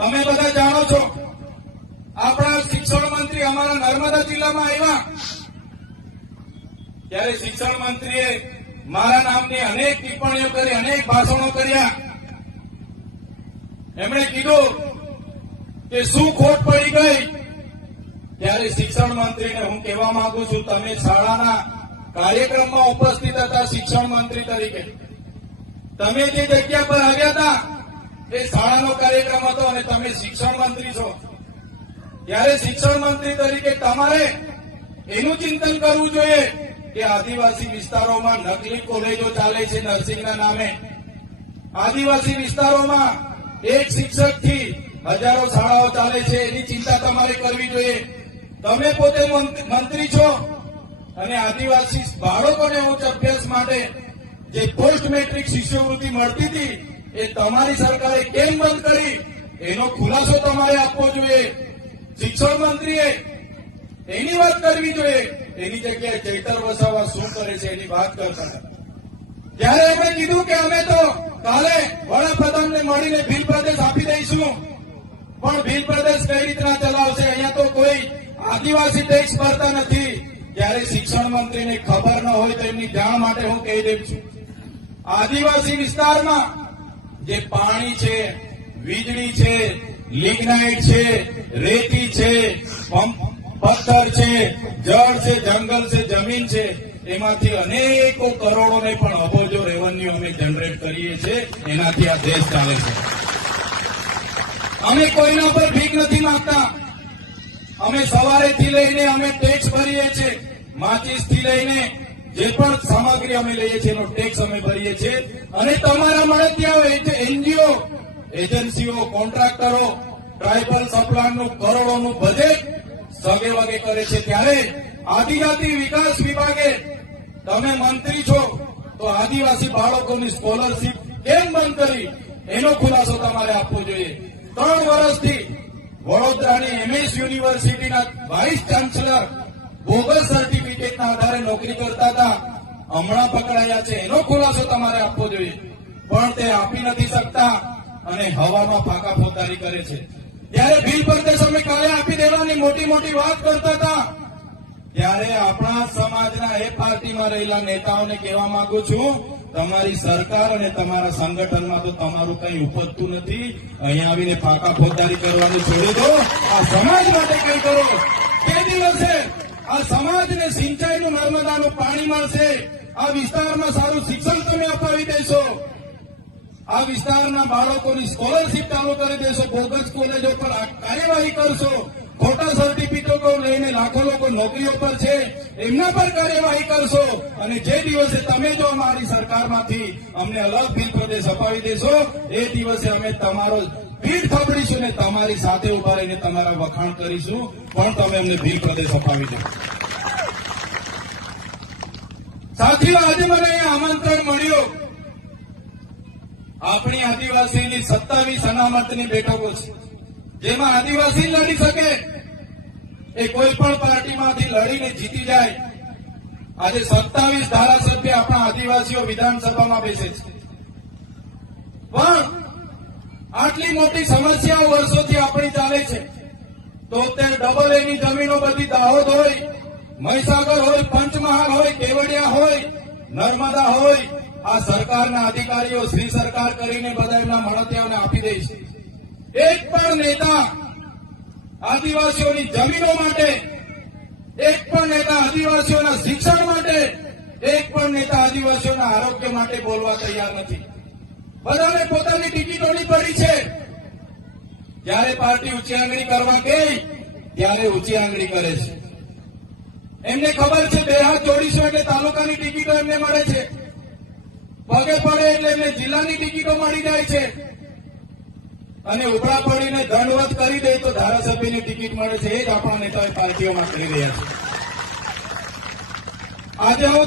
તમે બધા જાણો છો, આપણા શિક્ષણ મંત્રી અમારા નર્મદા જિલ્લામાં આવ્યા ત્યારે શિક્ષણ મંત્રીએ મારા નામની અનેક ટિપ્પણીઓ કરી, અનેક ભાષણો કર્યા. એમણે કીધું કે શું ખોટ પડી ગઈ. ત્યારે શિક્ષણ મંત્રીને હું કહેવા માંગુ છું, તમે શાળાના કાર્યક્રમમાં ઉપસ્થિત હતા શિક્ષણ મંત્રી તરીકે. તમે જે જગ્યા પર આવ્યા હતા એ શાળાનો કાર્યક્રમ હતો અને તમે શિક્ષણ મંત્રી છો. ત્યારે શિક્ષણ મંત્રી તરીકે તમારે એનું ચિંતન કરવું જોઈએ કે આદિવાસી વિસ્તારોમાં નકલી કોલેજો ચાલે છે નર્સિંગના નામે. આદિવાસી વિસ્તારોમાં એક શિક્ષકથી હજારો શાળાઓ ચાલે છે, એની ચિંતા તમારે કરવી જોઈએ. તમે પોતે મંત્રી છો અને આદિવાસી બાળકોને ઉચ્ચ અભ્યાસ માટે જે પોસ્ટ મેટ્રિક શિષ્યવૃત્તિ મળતી હતી એ તમારી સરકારે કેમ બંધ કરી, એનો ખુલાસો તમારે આપવો જોઈએ. શિક્ષણ મંત્રીએ એની વાત કરવી જોઈએ. એની જગ્યાએ ચૈતર વસાવા શું કરે છે એની વાત કરતા. ત્યારે એમણે કીધું કે અમે તો કાલે વડાપ્રધાનને મળીને ભીલ પ્રદેશ આપી દઈશું. પણ ભીલ પ્રદેશ કઈ રીતના ચલાવશે? અહીંયા તો કોઈ આદિવાસી ટેક્સ ભરતા નથી. ત્યારે શિક્ષણ મંત્રીને ખબર ન હોય તો એમની જાણ માટે હું કહી દઉં છું, આદિવાસી વિસ્તારમાં જે પાણી છે, વીજળી છે, લિગ્નાઇટ છે, રેતી છે, પથ્થર છે, જળ છે, જંગલ છે, જમીન છે, એમાંથી અનેકો કરોડો ને પણ અબજો રેવન્યુ અમે જનરેટ કરીએ છીએ. એનાથી આ દેશ ચાલે છે. અમે કોઈના પર ભીખ નથી માંગતા. અમે સવારેથી લઈને અમે ટેક્સ ભરીએ છીએ. માચીસથી લઈને જે પણ સામગ્રી અમે લઈએ છીએ એનો ટેક્સ અમે ભરીએ છીએ. અને તમારા મળતિયાઓ, એનજીઓ, એજન્સીઓ, કોન્ટ્રાક્ટરો ટ્રાઇબલ સપ્લાયનું કરોડોનું બજેટ સગે વગે કરે છે. ત્યારે આદિજાતિ વિકાસ વિભાગે, તમે મંત્રી છો તો આદિવાસી બાળકોની સ્કોલરશીપ કેમ બંધ કરી એનો ખુલાસો તમારે આપવો જોઈએ. 3 વર્ષથી વડોદરાની એમએસ યુનિવર્સિટીના વાઇસ ચાન્સલર બોગસ સર્ટિફિકેટના આધારે નોકરી કરતા હતા, હમણાં પકડાયા છે. એનો ખુલાસો તમારે આપવો જોઈએ. પણ તે આપી નથી શકતા અને હવામાં ફાંકા ફોતારી કરે છે. ત્યારે ભીલ પ્રદેશ અમે કાલે આપી દેવાની મોટી મોટી વાત કરતા હતા. ત્યારે આપણા સમાજના એ પાર્ટીમાં રહેલા નેતાઓને કહેવા માંગુ છું, તમારી સરકાર અને તમારા સંગઠનમાં તો તમારું કંઈ ઉપજતું નથી. અહીંયા આવીને ફાંકા ફોતારી કરવાનું છોડી દો. આ સમાજ માટે કંઈ કરો. તે દિવસે આ સમાજને સિંચાઈનું નર્મદાનું પાણી મળશે. આ વિસ્તારમાં સારું શિક્ષણ તમે અપાવી દેશો. આ વિસ્તારના બાળકોની સ્કોલરશીપ ચાલુ કરી દેશો. બોગસ કોલેજો પર કાર્યવાહી કરશો. ખોટા સર્ટિફિકેટો લઈને લાખો લોકો નોકરીઓ પર છે, એમના પર કાર્યવાહી કરશો. અને જે દિવસે તમે જો અમારી સરકારમાંથી અમને અલગ ભીલ પ્રદેશ અપાવી દેશો, એ દિવસે અમે તમારો પીઠ થાબડીશું ને તમારી સાથે ઉભા રહીને તમારા વખાણ કરીશું. પણ તમે અમને ભીલ પ્રદેશ અપાવી દો. સાથીઓ, આજે મને અહીંયા આમંત્રણ મળ્યું. આપણી આદિવાસીની 27 અનામતની બેઠકો છે, જેમાં આદિવાસી લડી શકે. એ કોઈ પણ પાર્ટીમાંથી લડીને જીતી જાય. આજે 27 ધારાસભ્ય આપણા આદિવાસીઓ વિધાનસભામાં બેસે છે. પણ આટલી મોટી સમસ્યાઓ વર્ષોથી આપણી ચાલે છે. 73 એની જમીનો બધી દાહોદ હોય, મહીસાગર હોય, પંચમહાલ હોય, કેવડિયા હોય, નર્મદા હોય, આ સરકારના અધિકારીઓ શ્રી સરકાર કરીને બધા એમના મળતિયાઓને આપી દે છે. એક પણ નેતા આદિવાસીઓની જમીનો માટે, એક પણ નેતા આદિવાસીઓના શિક્ષણ માટે, એક પણ નેતા આદિવાસીઓના આરોગ્ય માટે બોલવા તૈયાર નથી. બધાને પોતાની ટિકિટોની પડી છે. જ્યારે પાર્ટી ઊંચી આંગળી કરવા ગઈ ત્યારે ઊંચી આંગળી કરે છે. એમને ખબર છે 2 હાથ જોડીશું એટલે તાલુકાની ટિકિટો એમને મળે છે. પગે પડે એટલે એમને જિલ્લાની ટિકિટો મળી જાય છે. અને ઉપરા પડીને દંડવત કરી દે તો ધારાસભ્યની ટિકિટ મળે છે. એ જ આપણા નેતાઓ પાર્ટીઓમાં કરી રહ્યા છે. આજે હું